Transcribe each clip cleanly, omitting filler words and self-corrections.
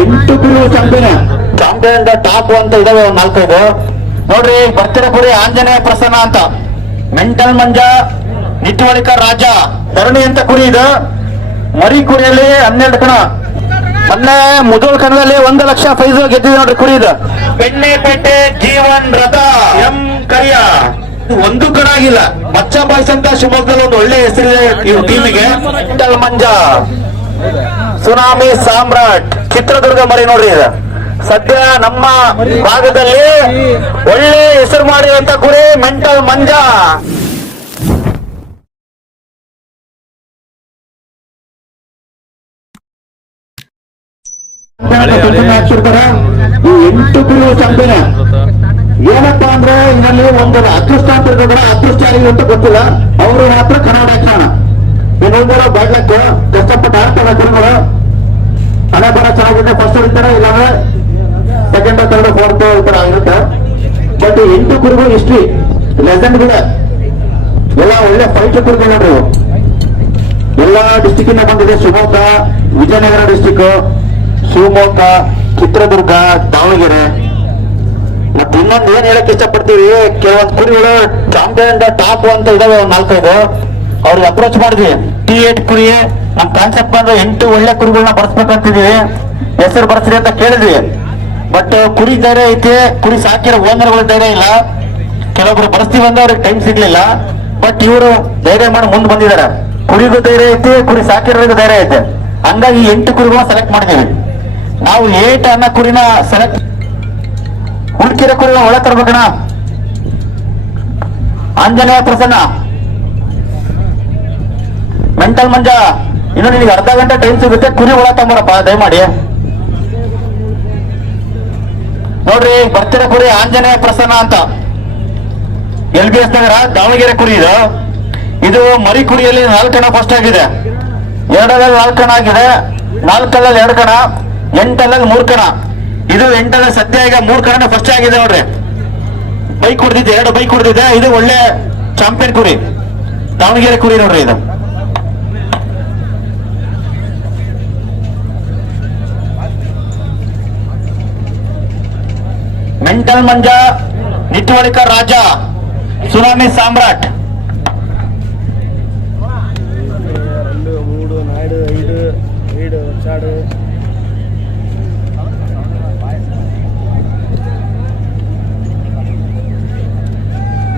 8 ಕುರಿ champion top ಅಂತ ಇದಾವೆ ಒಂದ್ 4-5 ನೋಡ್ರಿ. ಬರ್ತಿರೋ ಕುರಿ ಆಂಜನೇಯ ಪ್ರಸನ್ನ ಅಂತ, ಮೆಂಟಲ್ ಮಂಜ, ನಿಟ್ಟುವಳಿಕ ರಾಜ, ಧರಣಿ ಅಂತ ಕುರಿ ಇದು. ಮರಿ ಕುರಿಯಲ್ಲಿ 12 ಕಣ. ಮೊನ್ನೆ ಮುದೋಳ್ ಕಣದಲ್ಲಿ 1 ಲಕ್ಷ ಪ್ರೈಸ್ ಗೆದ್ದಿದೆ ನೋಡ್ರಿ ಕುರಿ ಇದು. ಬೆಣ್ಣೆಪೇಟೆ ಜೀವನ್ ರಥ ಎಂ ಕರಿಯ ಒಂದು ಕಣ ಆಗಿಲ್ಲ. ಮಚ್ಚ ಬಾಯ್ಸ್ ಅಂತ ಶಿವಮೊಗ್ಗದಲ್ಲಿ ಒಂದು ಒಳ್ಳೆ ಹೆಸರಿದೆ ಈ ಟೀಮಿಗೆ. ಮೆಂಟಲ್ ಮಂಜ, ಸುನಾಮಿ ಸಾಮ್ರಾಟ್, ಚಿತ್ರದುರ್ಗ ಮರಿ ನೋಡ್ರಿ ಇದು. ಸದ್ಯ ನಮ್ಮ ಭಾಗದಲ್ಲಿ ಒಳ್ಳೆ ಹೆಸರು ಮಾಡಿರುವಂತ ಕುರಿ ಮೆಂಟಲ್ ಮಂಜ. ಹಾಕ್ತಿರ್ತಾರೆ ಈ 8 ಕುರಿ ಚಾಂಪಿಯನ್. ಏನಪ್ಪಾ ಅಂದ್ರೆ ಇದರಲ್ಲಿ ಒಂದು ಅದೃಷ್ಟ ಅಂತ ಇರ್ತದ್ರ, ಅದೃಷ್ಟ ಯಾರಿಗೆ ಅಂತ ಗೊತ್ತಿಲ್ಲ, ಅವರು ಮಾತ್ರ ಕನ್ನಡ ಕಾಣ. ಇನ್ನೊಂದರ ಬಾಡ್ಲಕ್ಕೆ ಕಷ್ಟಪಟ್ಟು ಆಡ್ತಾರೆ ಕುರಿಗಳು. ಹಣೆ ಬರ ಚೆನ್ನಾಗಿದೆ, ಫಸ್ಟ್ ಹೊಡಿತಾರೆ, ಇಲ್ಲಾಂದ್ರೆ ಸೆಕೆಂಡ್, ಥರ್ಡ್, ಫೋರ್ತ್ ಈ ತರ ಆಗಿರುತ್ತೆ. ಬಟ್ 8 ಕುರಿಗಳು ಹಿಸ್ಟ್ರಿ ಲೆಜೆಂಡ್ಗಳು, ಎಲ್ಲ ಒಳ್ಳೆ ಫೈಟ್ ಕುರಿಗಳು ನೋಡ್ರಿ. ಎಲ್ಲ ಡಿಸ್ಟಿಕ್ ಇಂದ ಬಂದಿದೆ. ಶಿವಮೊಗ್ಗ, ವಿಜಯನಗರ ಡಿಸ್ಟಿಕ್, ಶಿವಮೊಗ್ಗ, ಚಿತ್ರದುರ್ಗ, ದಾವಣಗೆರೆ. ಮತ್ತೆ ಇನ್ನೊಂದು ಏನ್ ಹೇಳಕ್ ಇಷ್ಟಪಡ್ತೀವಿ, ಕೆಲವೊಂದು ಕುರಿಗಳು ಚಾಂಪಿಯನ್ ಟಾಪ್ ಅಂತ ಇದಾವೆ ಒಂದ್ 4-5 ಅವ್ರಿಗೆ ಅಪ್ರೋಚ್ ಮಾಡಿದ್ವಿ. T8 ಕುರಿ ನಮ್ ಕಾನ್ಸೆಪ್ಟ್ ಬಂದ್ರೆ 8 ಒಳ್ಳೆ ಕುರಿಗಳನ್ನ ಬರ್ಸ್ಬೇಕಂತಿದೀವಿ, ಹೆಸರು ಬರ್ಸ್ರಿ ಅಂತ ಕೇಳಿದ್ವಿ. ಬಟ್ ಕುರಿ ಧೈರ್ಯ ಐತೆ, ಕುರಿ ಸಾಕಿರೋ ಓನರ್ಗಳ ಧೈರ್ಯ ಇಲ್ಲ. ಕೆಲವೊಬ್ರು ಬರ್ಸ್ತೀವಿ ಅಂದ್ರೆ ಅವ್ರಿಗೆ ಟೈಮ್ ಸಿಗ್ಲಿಲ್ಲ. ಬಟ್ ಇವರು ಧೈರ್ಯ ಮಾಡಿ ಮುಂದೆ ಬಂದಿದ್ದಾರೆ. ಕುರಿಗೂ ಧೈರ್ಯ ಐತಿ, ಕುರಿ ಸಾಕಿರೋರಿಗೂ ಧೈರ್ಯ ಐತೆ. ಹಂಗಾಗಿ 8 ಕುರಿಗಳನ್ನ ಸೆಲೆಕ್ಟ್ ಮಾಡಿದೀವಿ ನಾವು. 8 ಅನ್ನೋ ಕುರಿನ ಸೆಲೆಕ್ಟ್, ಹುಡುಕಿರೋ ಕುರಿನ ಒಳ ತರ್ಬೇಕಣ. ಆಂಜನೇಯ ಪ್ರಸನ್ನ, ಮೆಂಟಲ್ ಮಂಜ, ಇನ್ನು ನಿನಗೆ ಅರ್ಧ ಗಂಟೆ ಟೈಮ್ ಸಿಗುತ್ತೆ, ಕುರಿ ಒಳ ತಗೊಂಬರಪ್ಪ ದಯಮಾಡಿ. ನೋಡ್ರಿ ಬರ್ತಿರೋ ಕುರಿ ಆಂಜನೇಯ ಪ್ರಸನ್ನ ಅಂತ, LBS ನಗರ, ದಾವಣಗೆರೆ ಕುರಿ ಇದು. ಇದು ಮರಿ ಕುರಿಯಲ್ಲಿ 4 ಕಣ ಫಸ್ಟ್ ಆಗಿದೆ, 2ರಲ್ಲಿ 4 ಕಣ ಆಗಿದೆ, 4ರಲ್ಲಿ 2 ಕಣ, 8ರಲ್ಲಿ 3 ಕಣ. ಇದು 8ರಲ್ಲಿ ಸದ್ಯ ಈಗ 3 ಕಣ ಫಸ್ಟ್ ಆಗಿದೆ ನೋಡ್ರಿ. ಬೈಕ್ ಹೊಡೆದಿದೆ, 2 ಬೈಕ್ ಹೊಡೆದಿದೆ. ಇದು ಒಳ್ಳೆ ಚಾಂಪಿಯನ್ ಕುರಿ, ದಾವಣಗೆರೆ ಕುರಿ ನೋಡ್ರಿ ಇದು. ಮೆಂಟಲ್ ಮಂಜ, ನಿಟ್ಟುವಳಿಕ ರಾಜ, ಸುನಾಮಿ ಸಾಮ್ರಾಟ್.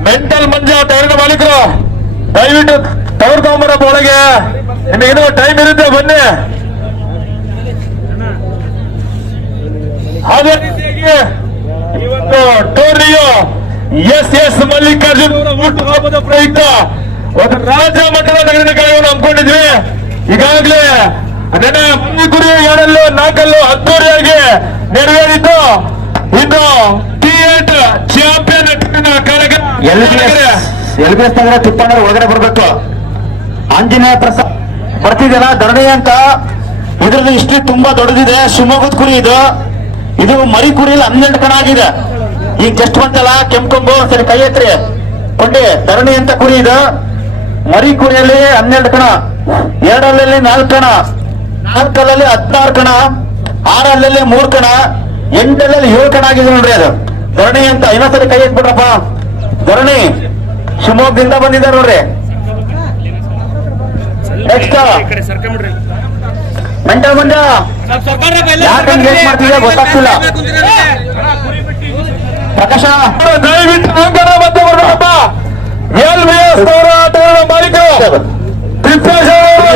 ಮೆಂಟಲ್ ಮಂಜ ಟೈರ್ನ ಮಾಲೀಕರು ದಯವಿಟ್ಟು ಟೈರ್ ತಗೊಂಬರಪ್ಪ ಒಳಗೆ, ನಿಮಗೇನೋ ಟೈಮ್ ಇರುತ್ತೆ ಬನ್ನಿ. ಅದೇ ರೀತಿಯಾಗಿ ಇವತ್ತು ಟೋರಿಯೋ ಎಸ್ ಮಲ್ಲಿಕಾರ್ಜುನ್ ಹುಟ್ಟು ಹಬ್ಬದ ಪ್ರಯುಕ್ತ ಒಂದು ರಾಜ್ಯ ಮಟ್ಟದ ನಗರದ ಕಾರ್ಯವನ್ನು ಹಮ್ಮಿಕೊಂಡಿದ್ವಿ. ಈಗಾಗಲೇ ನೆನೆ ಮುಂದೆ ಕುರಿ 2ಲ್ಲೂ 4ಲ್ಲೂ ಅದ್ದೂರಿಯಾಗಿ ನೆರವೇರಿದ್ದು. ಇನ್ನು T8 ಚಾಂಪಿಯನ್ ಕಾರ್ಯಕ್ರಮ LBS ನಗರ ತಿಪ್ಪಣ್ಣ ಒಳಗಡೆ ಬರ್ಬೇಕು. ಆಂಜನೇಯ ಪ್ರಸಾದ್ ಬರ್ತಿದೆಯಲ್ಲ ಧರಣಿ ಅಂತ, ಇದ್ರದ್ದು ಹಿಸ್ಟ್ರಿ ತುಂಬಾ ದೊಡ್ಡದಿದೆ. ಶಿವಮೊಗ್ಗದ ಕುರಿ ಇದು. ಇದು ಮರಿ ಕುರಿಯಲ್ಲಿ 12 ಕಣ ಆಗಿದೆ. ಈಗ ಜಸ್ಟ್ ಬಂತಲ್ಲ ಕೆಂಪು ಸರಿ ಕೈ ಎತ್ರಿ ಕೊಂಡಿ. ಧರಣಿ ಅಂತ ಕುರಿ ಇದು. ಮರಿ ಕುರಿಯಲ್ಲಿ 12 ಕಣ, 2ರಲ್ಲಿ 4 ಕಣ, 4ರಲ್ಲಿ 16 ಕಣ, 6ರಲ್ಲಿ 3 ಕಣ, 8ರಲ್ಲಿ 7 ಕಣ ಆಗಿದೆ ನೋಡ್ರಿ. ಅದು ಧರಣಿ ಅಂತ. ಇನ್ನೊಂದ್ಸರಿ ಕೈ ಎತ್ಬಿಟ್ರಪ್ಪ. ಧರಣಿ ಶಿವಮೊಗ್ಗದಿಂದ ಬಂದಿದ್ದಾರೆ ನೋಡ್ರಿ. ನೆಕ್ಸ್ಟ್ ಮೆಂಟಲ್ ಮಂಜ, ಯಾಕಂದ್ರೆ ಲೇಟ್ ಮಾಡ್ತಿದ್ಯಾ ಗೊತ್ತಾಗ್ತಿಲ್ಲ. ಪ್ರಕಾಶ ದಯವಿಟ್ಟು ಅಂಕಣ ಮತ್ತೆ ಬರ್ಬೇಕಪ್ಪ. LBS ಆಟಗಳ ಮಾಲೀಕರು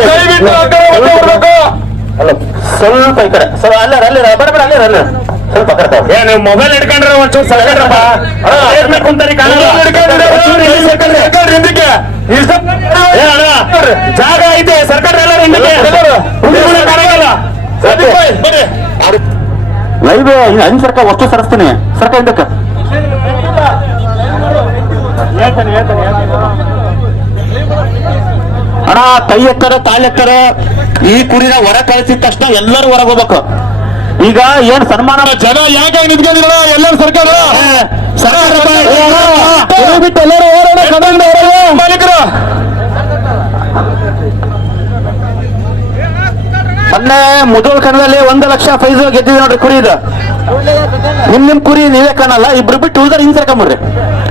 ದಯವಿಟ್ಟು ಅಂಕಣ ಮತ್ತೆ ಬರ್ಬೇಕು. ಸ್ವಲ್ಪ ಈ ಕಡೆ ಅಲ್ಲೇ ಬರಬೇಡ, ಅಲ್ಲೇ ಸ್ವಲ್ಪ ಕರ್ತಾವ. ನೀವು ಮೊಬೈಲ್ ಹಿಡ್ಕೊಂಡ್ರೆ ಒಂಚೂರು ಸೆಕೆಂಡ್ರಪ್ಪ ಹಿಂದಕ್ಕೆ ಜಾಗ ಐತೆ. ಸರ್ಕಾರ ಎಲ್ಲರೂ ಹಿಂದಕ್ಕೆ ಲೈವ್ ಹಂಗ್ ಸರ್ಕ ವಸ್ತು ಸರಿಸ್ತೀನಿ. ಸರ್ಕ ಹಿಂದಕ್ಕೆ ಅಣ್ಣ ಕೈ ಎತ್ತಾರೆ, ತಾಳೆತ್ತಾರೆ. ಈ ಕುರಿನ ಹೊರ ಕಳಿಸಿದ ತಕ್ಷಣ ಎಲ್ಲರೂ ಹೊರಗೆ ಹೋಗ್ಬೇಕು. ಈಗ ಏನ್ ಸನ್ಮಾನ ಜನ ಯಾಕೆ ನಿಂತ್ಕೊಂಡಿರಲ್ಲ, ಎಲ್ಲರೂ ಸರ್ಕಾರ ಬಿಟ್ಟು ಎಲ್ಲರೂ ಹೋರಾಡ ಕನ್ನಡ ಮಾಲೀಕರು ಮೊನ್ನೆ ಮುದೋಳ್ ಕಣದಲ್ಲಿ 1 ಲಕ್ಷ ಪ್ರೈಸ್ ಗೆದ್ದಿದೆ ನೋಡ್ರಿ ಕುರಿ ಇದು. ನಿಮ್ ಕುರಿ ನೀವೇ ಕಾಣಲ್ಲ, ಇಬ್ರು ಬಿಟ್ಟು ಉಳಿದ್ರೆ ಹಿಂಗ್ ಸೇರ್ಕೊಂಬರ್ರಿ.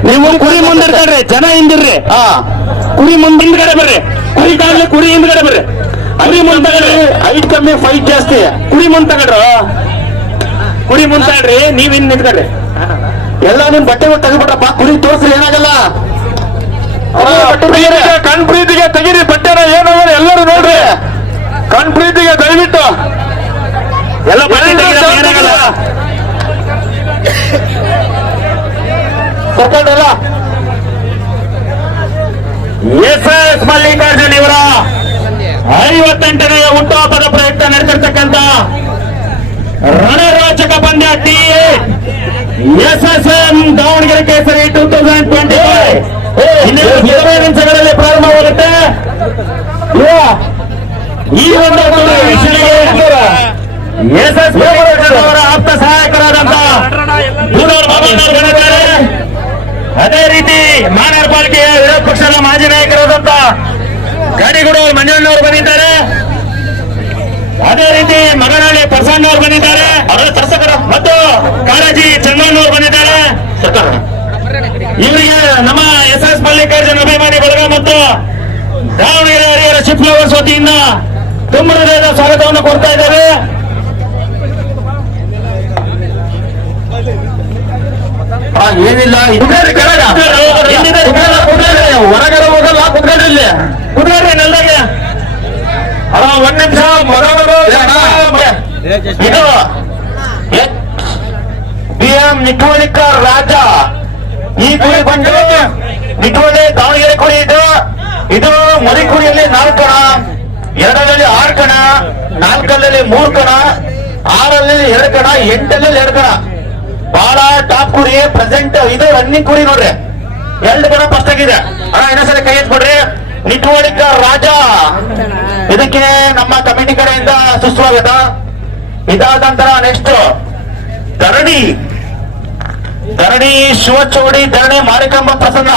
ನೀವು ಕುರಿ ಮುಂದಿರ್ತಾರ್ರಿ, ಜನ ಹಿಂದಿರ್ರಿ. ಕುರಿ ಹಿಂದ್ಗಡೆ ಬರ್ರಿ, ಕುರಿ ಕಾಣಲಿ, ಕುರಿ ಹಿಂದ್ಗಡೆ ಬರ್ರಿ. ಕುರಿ ಮುಂದೆ ಹೈಟ್ ಕಮ್ಮಿ ಫೈಟ್ ಜಾಸ್ತಿ. ಕುರಿ ಮುಂದ್ ತಗಡ್ರು, ಕುರಿ ಮುಂದ್ ತಗಡ್ರಿ, ನೀವ್ ಹಿಂದ್ ನಿಂತ್ಕೊಳ್ರಿ. ಎಲ್ಲ ನಿಮ್ ಬಟ್ಟೆ ತೆಗೆದ್ಬಿಟ್ರಪ್ಪ, ಕುರಿ ತೋರ್ಸ್ರಿ ಏನಾಗಲ್ಲ. ಕಣ್ ಪ್ರೀತಿಗೆ ತೆಗೀರಿ ಬಟ್ಟೆನ, ಏನಾಗ ಎಲ್ಲರೂ ನೋಡ್ರಿ. ಕಣ್ ಪ್ರೀತಿಗೆ ದಯವಿಟ್ಟು ಎಲ್ಲ ಬಟ್ಟೆ ಏನಾಗಲ್ಲ. ಸರ್ಕಾರಲ್ಲ ಎಸ್ ಮಲ್ಲಿಕಾರ್ಜುನ್ ಇವರ 58ನೇ ಹುಟ್ಟುಹಬ್ಬದ ಪ್ರಯುಕ್ತ ನಡೆಸಿರ್ತಕ್ಕಂಥ ರಣರೋಚಕ ಪಂದ್ಯ TSSM ದಾವಣಗೆರೆ ಕೇಸರಿ 2025 ನಿಮಿಷಗಳಲ್ಲಿ ಪ್ರಾರಂಭವಾಗುತ್ತೆ. ಈ ಒಂದು ಅವರ ಆಪ್ತ ಸಹಾಯಕರಾದಂತ ಅದೇ ರೀತಿ ಮಾನವ ಪಾಲಿಕೆಯ ವಿರೋಧ ಪಕ್ಷದ ಮಾಜಿ ನಾಯಕರಾದಂತ ಗಾಡಿಗುಡೂರು ಮಂಜಣ್ಣವರು ಬಂದಿದ್ದಾರೆ. ಅದೇ ರೀತಿ ಮಗನಹಳ್ಳಿ ಪ್ರಸನ್ನವರು ಬಂದಿದ್ದಾರೆ, ಮತ್ತು ಕಾಳಜಿ ಚಂದ್ರಣ್ಣವರು ಬಂದಿದ್ದಾರೆ. ಇವರಿಗೆ ನಮ್ಮ ಎಸ್ ಮಲ್ಲಿಕಾರ್ಜುನ್ ಅಭಿಮಾನಿ ಬಳಗ ಮತ್ತು ದಾವಣಗೆರೆ ಹರಿಹರ ಶಿಪ್ ಫ್ಲವರ್ಸ್ ವತಿಯಿಂದ ತುಂಬ ಹೃದಯದ ಸ್ವಾಗತವನ್ನು ಕೊಡ್ತಾ ಇದ್ದಾರೆ. ಏನಿಲ್ಲ ಹೊರಗಡೆ ಹೋಗಲ್ಲ, ಕುತ್ಕೊಂಡ್ರಿ ಕುತ್ಕೊಂಡ್ರಿ ನೆಲ್ದಾಗೆ. ಒಂದ್ ನಿಮಿಷ ಇದು BM ನಿಟ್ವಳಿಕರ್ ರಾಜ. ಈ ಕುರಿ ಬಂದು ನಿಟ್ವಳ್ಳಿ ದಾವಣಗೆರೆ ಕುರಿ ಇದು ಮರಿ ಕುರಿಯಲ್ಲಿ 4 ಕಣ, 2ರಲ್ಲಿ 6 ಕಣ, 4ರಲ್ಲಿ 3 ಕಣ, 6ರಲ್ಲಿ 2 ಕಣ, 8ರಲ್ಲಿ 2 ಕಣ. ಬಹಳ ಟಾಪ್ ಕುರಿ ಪ್ರೆಸೆಂಟ್. ಇದು ರನ್ನಿಂಗ್ ಕುರಿ ನೋಡ್ರಿ, 2 ಕಣ ಫಸ್ಟ್ ಆಗಿದೆ. ಇನ್ನೊಂದ್ಸರಿ ಕೈ ಎತ್ಕೊಡ್ರಿ. ನಿಟ್ವಳಿಕರ್ ರಾಜ, ಇದಕ್ಕೆ ನಮ್ಮ ಕಮಿಟಿ ಕಡೆಯಿಂದ ಸುಸ್ವಾಗತ. ಇದಾದ ನಂತರ ನೆಕ್ಸ್ಟ್ ಧರಣಿ ಶಿವಚೋಡಿ, ಧರಣಿ ಮಾರಿಕಂಬ ಪ್ರಸನ್ನ,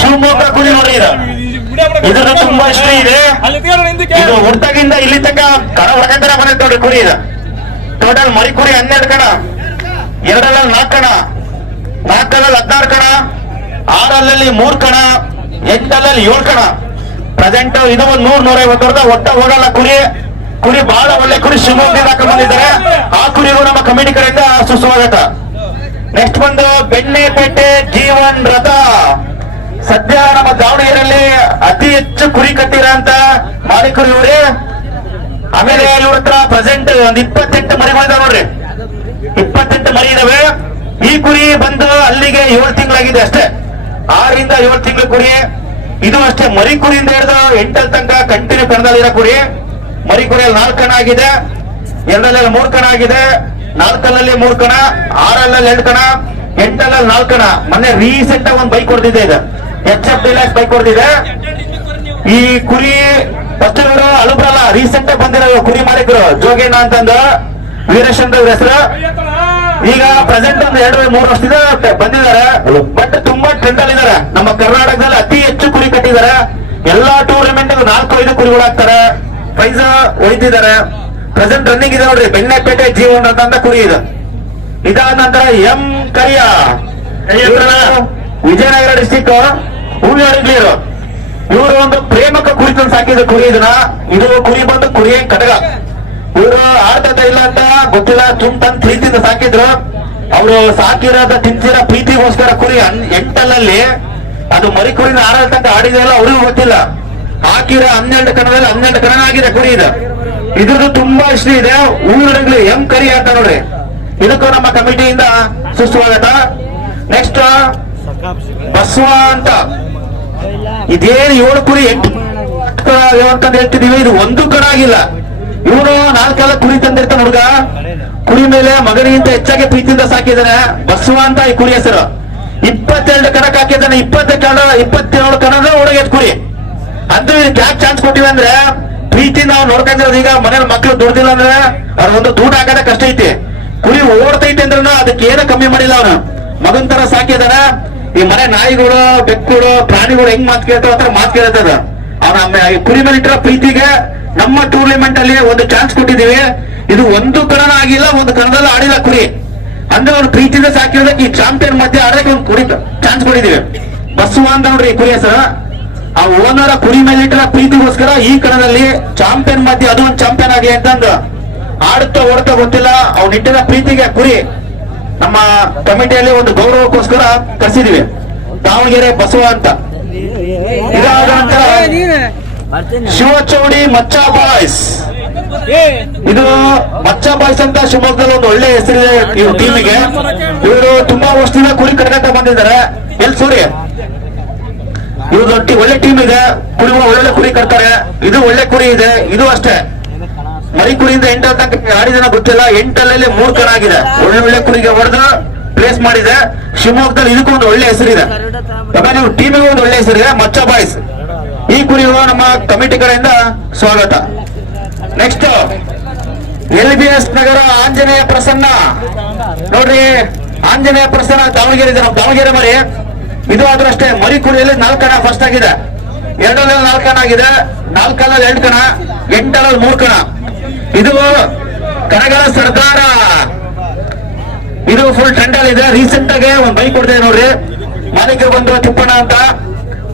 ಶಿವಮೊಗ್ಗ ಕುರಿ ನೋಡಿ. ಇದ್ರ ತುಂಬಾ ಇಷ್ಟ ಇದೆ. ಇದು ಹುಡ್ತಾಗಿಂದ ಇಲ್ಲಿ ತನಕ ಕಣ ಹೊರಗಂತರ ಬಂದೈತೆ ನೋಡಿ ಕುರಿ. ಇದು ಟೋಟಲ್ ಮರಿ ಕುರಿ 12 ಕಣ, 2ರಲ್ಲಿ 4 ಕಣ, 4ರಲ್ಲಿ 16 ಕಣ, 6ರಲ್ಲಿ 3 ಕಣ, 8ರಲ್ಲಿ 7 ಕಣ. ಪ್ರೆಸೆಂಟ್ ಇದು ಒಂದು 100-150 ವರ್ಷ ಒಟ್ಟ ಹೋಗಲ್ಲ ಕುರಿ ಬಹಳ ಒಳ್ಳೆ ಕುರಿ ಶಿವಮೊಗ್ಗದಿಂದ ಹಾಕೊಂಡು ಬಂದಿದ್ದಾರೆ. ಆ ಕುರಿಗೂ ನಮ್ಮ ಕಮಿಟಿ ಕಡೆಯಿಂದ ಸುಸ್ವಾಗತ. ನೆಕ್ಸ್ಟ್ ಬಂದು ಬೆಣ್ಣೆಪೇಟೆ ಜೀವನ್ ರಥ. ಸದ್ಯ ನಮ್ಮ ದಾವಣಗೆರೆಯಲ್ಲಿ ಅತಿ ಹೆಚ್ಚು ಕುರಿ ಕಟ್ಟಿರೋಂತ ಮಾಲೀಕರು ಇವರೇ. ಆಮೇಲೆ ಇವ್ರ ಹತ್ರ ಪ್ರೆಸೆಂಟ್ ಒಂದು 28 ಮರಿಗಳಿದಾವೆ ನೋಡ್ರಿ, 28 ಮರಿ ಇದಾವೆ. ಈ ಕುರಿ ಬಂದು ಅಲ್ಲಿಗೆ 7 ತಿಂಗಳಾಗಿದೆ ಅಷ್ಟೇ, 6ರಿಂದ 7 ತಿಂಗಳ ಕುರಿ. ಇದು ಅಷ್ಟೇ, ಮರಿ ಕುರಿಯಿಂದ ಹಿಡಿದು 8 ತನಕ ಕಂಟಿನ್ಯೂ ಕಣದಲ್ಲಿರೋ ಕುರಿ. ಮರಿ ಕುರಿಯಲ್ಲಿ 4 ಕಣ ಆಗಿದೆ, 2ರಲ್ಲಿ 3 ಕಣ ಆಗಿದೆ, 4ರಲ್ಲಿ 3 ಕಣ, 6ರಲ್ಲಿ 2 ಕಣ, 8ರಲ್ಲಿ 4 ಕಣ. ಮೊನ್ನೆ ರೀಸೆಂಟ್ ಆಗಿ ಒಂದು ಬೈಕ್ ಹೊಡೆದಿದೆ, ಇದು HF ಡಿಲಕ್ಸ್ ಬೈಕ್ ಹೊಡೆದಿದೆ. ಈ ಕುರಿ ಫಸ್ಟ್ ಇವರು ಅಳುಬ್ರಲ್ಲ, ರೀಸೆಂಟ್ ಆಗಿ ಬಂದಿರೋ ಕುರಿ ಮಾಲೀಕರು ಜೋಗೇನ ಅಂತಂದು ವೀರೇಶನ್ ಅವ್ರ ಹೆಸರು. ಈಗ ಪ್ರೆಸೆಂಟ್ ಒಂದು 2-3 ವರ್ಷದಿಂದ ಬಂದಿದ್ದಾರೆ, ಬಟ್ ತುಂಬಾ ಟ್ರೆಂಡ್ ಅಲ್ಲಿ ಇದಾರೆ. ನಮ್ಮ ಕರ್ನಾಟಕದಲ್ಲಿ ಅತಿ ಹೆಚ್ಚು ಕುರಿ ಕಟ್ಟಿದ್ದಾರೆ. ಎಲ್ಲಾ ಟೂರ್ನಮೆಂಟ್ 4-5 ಕುರಿಗಳು ಹಾಕ್ತಾರೆ, ಪ್ರೈಸ್ ಹೊಯ್ತಿದ್ದಾರೆ. ಪ್ರೆಸೆಂಟ್ ರನ್ನಿಂಗ್ ಇದೆ ನೋಡ್ರಿ, ಬೆಣ್ಣೆಪೇಟೆ ಜೀವನ್ ಅಂತ ಕುರಿ ಇದು. ಇದಾದ ನಂತರ ಎಂ ಕರಿಯ, ವಿಜಯನಗರ ಡಿಸ್ಟಿಕ್ ಹೂವಿನಹಳ್ಳಿಯರು. ಇವರು ಒಂದು ಪ್ರೇಮಕ ಕುರಿ ತಂದು ಸಾಕಿದ ಕುರಿ ಇದನ್ನ. ಇದು ಕುರಿ ಬಂದು ಕುರಿ ಕಟಗ. ಇವರು ಆಡ್ತಾ ಇಲ್ಲ ಅಂತ ಗೊತ್ತಿಲ್ಲ, ತಂದು ಪ್ರೀತಿಯಿಂದ ಸಾಕಿದ್ರು. ಅವರು ಸಾಕಿರೋದ ತಿಂತಿರೋ ಪ್ರೀತಿಗೋಸ್ಕರ ಕುರಿ 8ರಲ್ಲಿ ಅದು ಮರಿ ಕುರಿನ 6 ತನಕ ಆಡಿದೆಲ್ಲ ಅವ್ರಿಗೂ ಗೊತ್ತಿಲ್ಲ. ಹಾಕಿರೋ 12 ಕಣದಲ್ಲಿ 12 ಕಣ ಆಗಿದೆ ಕುರಿ ಇದು. ಇದ್ರದ್ದು ತುಂಬಾ ಇಷ್ಟ ಇದೆ. ಊರಡಗ್ಲಿ ಎಂ ಕರಿ ಅಂತ ನೋಡ್ರಿ, ಇದಕ್ಕೂ ನಮ್ಮ ಕಮಿಟಿಯಿಂದ ಸುಸ್ವಾಗತ. ನೆಕ್ಸ್ಟ್ ಬಸವ ಅಂತ, ಇದೇನು 7 ಕುರಿ 8 ಅಂತ ಹೇಳ್ತಿದೀವಿ, ಇದು 1 ಕಣ ಆಗಿಲ್ಲ. ಇವನು 4 ಕುರಿ ತಂದಿರ್ತಾನೆ ಹುಡುಗ. ಕುರಿ ಮೇಲೆ ಮಗನಿಗಿಂತ ಹೆಚ್ಚಾಗಿ ಪ್ರೀತಿಯಿಂದ ಸಾಕಿದ್ದಾನೆ. ಬಸವ ಅಂತ ಈ ಕುರಿ ಹೆಸರು. 22 ಕಣಕ್ ಹಾಕಿದ್ದಾನೆ, 27 ಕಣದ ಹುಡುಗ ಕುರಿ. ಅಂತೂ ಇದಕ್ಕೆ ಯಾಕೆ ಚಾನ್ಸ್ ಕೊಟ್ಟಿವಿ ಅಂದ್ರೆ, ಪ್ರೀತಿ ನಾವು ನೋಡ್ಕೊಂಡಿರೋದು. ಈಗ ಮನೇಲಿ ಮಕ್ಳು ದುಡ್ದಿಲ್ಲ ಅಂದ್ರೆ ಅವ್ರೊಂದು ದುಡ್ಡು ಹಾಕೋದ ಕಷ್ಟ ಐತಿ. ಕುರಿ ಓಡ್ತೈತಿ ಅಂದ್ರೂ ಅದಕ್ಕೆ ಏನೋ ಕಮ್ಮಿ ಮಾಡಿಲ್ಲ ಅವನು, ಮಗನ್ ತರ ಸಾಕಿದಾನ. ಈ ಮನೆ ನಾಯಿಗಳು, ಬೆಕ್ಕುಗಳು, ಪ್ರಾಣಿಗಳು ಹೆಂಗ್ ಮಾತು ಕೇಳ್ತಾವ ಅಂತ ಮಾತು ಕೇಳ್ತದ. ಆ ಕುರಿ ಮೇಲೆ ಇಟ್ಟಿರೋ ಪ್ರೀತಿಗೆ ನಮ್ಮ ಟೂರ್ನಿಮೆಂಟ್ ಅಲ್ಲಿ ಒಂದು ಚಾನ್ಸ್ ಕೊಟ್ಟಿದ್ದೀವಿ. ಇದು ಒಂದು ಕಣನ ಆಗಿಲ್ಲ, ಒಂದು ಕಣದಲ್ಲಿ ಆಡಿಲ್ಲ ಕುರಿ. ಅಂದ್ರೆ ಅವ್ರು ಪ್ರೀತಿಯಿಂದ ಸಾಕಿರೋದಕ್ಕೆ ಈ ಚಾಂಪಿಯನ್ ಮಧ್ಯೆ ಆಡೋಕೆ ಒಂದು ಕುರಿ ಚಾನ್ಸ್ ಕೊಟ್ಟಿದ್ದೀವಿ. ಬಸವ ಅಂತ ನೋಡ್ರಿ ಈ ಕುರಿ ಹೆಸರು. ಆ ಓನರ ಕುರಿ ಮೇಲೆ ಇಟ್ಟಿರೋ ಪ್ರೀತಿಗೋಸ್ಕರ ಈ ಕಣದಲ್ಲಿ ಚಾಂಪಿಯನ್ ಮಧ್ಯೆ ಅದು ಒಂದು ಚಾಂಪಿಯನ್ ಆಗಿ ಅಂತಂದು ಆಡುತ್ತಾ ಓಡ್ತಾ ಗೊತ್ತಿಲ್ಲ, ಅವ್ನು ಇಟ್ಟಿರೋ ಪ್ರೀತಿಗೆ ಕುರಿ ನಮ್ಮ ಕಮಿಟಿಯಲ್ಲಿ ಒಂದು ಗೌರವಕ್ಕೋಸ್ಕರ ಕರೆಸಿದೀವಿ. ದಾವಣಗೆರೆ ಬಸವ ಅಂತ. ಇದಾದ ನಂತರ ಶಿವಚೌಡಿ ಮಚ್ಚ ಬಾಯ್ಸ್. ಇದು ಮಚ್ಚ ಬಾಯ್ಸ್ ಅಂತ ಶಿವಮೊಗ್ಗದಲ್ಲಿ ಒಂದು ಒಳ್ಳೆ ಹೆಸರಿದೆ ಇವ್ರ ಟೀಮಿಗೆ. ಇವರು ತುಂಬಾ ವರ್ಷದಿಂದ ಕುರಿ ಕಟ್ಕೊಂತ ಬಂದಿದ್ದಾರೆ. ಎಲ್ ಸೂರ್ಯ ಇವ್ರದ್ದು ಒಳ್ಳೆ ಟೀಮ್ ಇದೆ, ಕುರಿಗಳು ಒಳ್ಳೆ ಕುರಿ ಕಟ್ತಾರೆ. ಇದು ಒಳ್ಳೆ ಕುರಿ ಇದೆ. ಇದು ಅಷ್ಟೇ ಮರಿ ಕುರಿಯಿಂದ 8 ತನಕ ಆಡಿದನ ಗೊತ್ತಿಲ್ಲ. 8 3 ಕಣ ಆಗಿದೆ. ಒಳ್ಳೆ ಕುರಿಗೆ ಹೊಡೆದು ಪ್ಲೇಸ್ ಮಾಡಿದೆ. ಶಿವಮೊಗ್ಗದಲ್ಲಿ ಇದಕ್ಕೂ ಒಂದು ಒಳ್ಳೆ ಹೆಸರಿದೆ. ಆಮೇಲೆ ಇವ್ರ ಟೀಮಿಗೂ ಒಂದು ಒಳ್ಳೆ ಹೆಸರಿದೆ, ಮಚ್ಚ ಬಾಯ್ಸ್. ಈ ಕುರಿಗಳು ನಮ್ಮ ಕಮಿಟಿ ಕಡೆಯಿಂದ ಸ್ವಾಗತ. ನೆಕ್ಸ್ಟ್ LBS ನಗರ ಆಂಜನೇಯ ಪ್ರಸನ್ನ. ನೋಡ್ರಿ ಆಂಜನೇಯ ಪ್ರಸನ್ನ ದಾವಣಗೆರೆ ಇದೆ. ನಮ್ಮ ದಾವಣಗೆರೆ ಮರಿ ಇದು ಆದ್ರೂ ಅಷ್ಟೇ. ಮರಿ ಕುರಿಯಲ್ಲಿ 4 ಕಣ ಫಸ್ಟ್ ಆಗಿದೆ. 2ರಲ್ಲಿ 4 ಕಣ ಆಗಿದೆ. 4ರಲ್ಲಿ 2 ಕಣ, 8ರಲ್ಲಿ 3 ಕಣ. ಇದು ಕನಗಲ ಸರ್ದಾರ. ಇದು ಫುಲ್ ಟ್ರೆಂಡ್ ಅಲ್ಲಿ ಇದೆ. ರೀಸೆಂಟ್ ಆಗಿ ಒಂದು ಬೈಕ್ ಕೊಡ್ತೇವೆ ನೋಡ್ರಿ. ಮಾಲೀಕ ಬಂದು ತಿಪ್ಪಣ್ಣ ಅಂತ,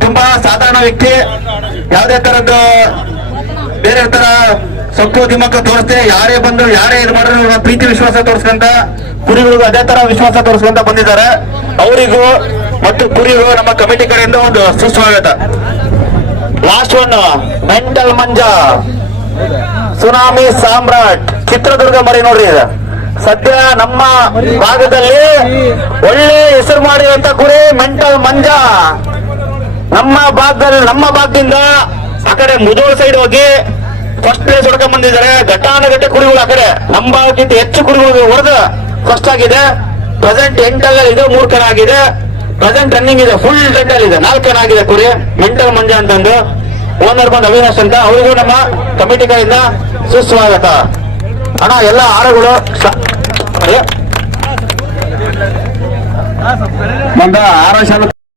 ತುಂಬಾ ಸಾಧಾರಣ ವ್ಯಕ್ತಿ. ಯಾವುದೇ ತರದ್ದು ಬೇರೆ ತರ ಸೊಕ್ಕು ದಿಮಕ್ಕ ತೋರಿಸ್ತೆ ಯಾರೇ ಬಂದು ಯಾರೇ ಇದು ಮಾಡಿದ್ರು ಪ್ರೀತಿ ವಿಶ್ವಾಸ ತೋರಿಸ್ಕೊಂತ ಕುರಿಗಳಿಗೂ ಅದೇ ತರ ವಿಶ್ವಾಸ ತೋರಿಸ್ಕೊಂತ ಬಂದಿದ್ದಾರೆ. ಅವರಿಗೂ ಮತ್ತು ಕುರಿಗಳು ನಮ್ಮ ಕಮಿಟಿ ಕಡೆಯಿಂದ ಒಂದು ಸುಸ್ವಾಗತ. ಲಾಸ್ಟ್ ಒನ್ ಮೆಂಟಲ್ ಮಂಜ ಸುನಾಮಿ ಸಾಮ್ರಾಟ್ ಚಿತ್ರದುರ್ಗ ಮರಿ ನೋಡ್ರಿ. ಇದು ಸದ್ಯ ನಮ್ಮ ಭಾಗದಲ್ಲಿ ಒಳ್ಳೆ ಹೆಸರು ಮಾಡಿರುವಂತ ಕುರಿ ಮೆಂಟಲ್ ಮಂಜ. ನಮ್ಮ ಭಾಗದಿಂದ ಆ ಕಡೆ ಮುದೋಳ ಸೈಡ್ ಹೋಗಿ ಫಸ್ಟ್ ಪ್ಲೇಸ್ ಹೊಡ್ಕೊಂಡ್ ಬಂದಿದ್ದಾರೆ. ಘಟ್ಟಾನುಘಟ್ಟ ಕುರಿಗಳು ಆ ಕಡೆ ನಮ್ಮ ಭಾಗಕ್ಕಿಂತ ಹೆಚ್ಚು ಕುರಿಗಳು ಹೊಡೆದು ಫಸ್ಟ್ ಆಗಿದೆ. ಪ್ರೆಸೆಂಟ್ 8 ಇದೆ, 3 ಕಣ ಆಗಿದೆ. ಪ್ರೆಸೆಂಟ್ ರನ್ನಿಂಗ್ ಇದೆ, ಫುಲ್ ಟ್ರೆಂಡ್ ಅಲ್ಲಿ ಇದೆ. 4 ಕಣ ಆಗಿದೆ ಕುರಿ ಮೆಂಟಲ್ ಮಂಜ ಅಂತಂದು. ಓನರ್ ಬಂದು ಅವಿನಾಶ್ ಅಂತ, ಅವರಿಗೂ ನಮ್ಮ ಕಮಿಟಿ ಕಡೆಯಿಂದ ಸುಸ್ವಾಗತ. ಅಣ್ಣ ಎಲ್ಲ ಆಳುಗಳು ಬಂದ ಆರೋಗ್ಯ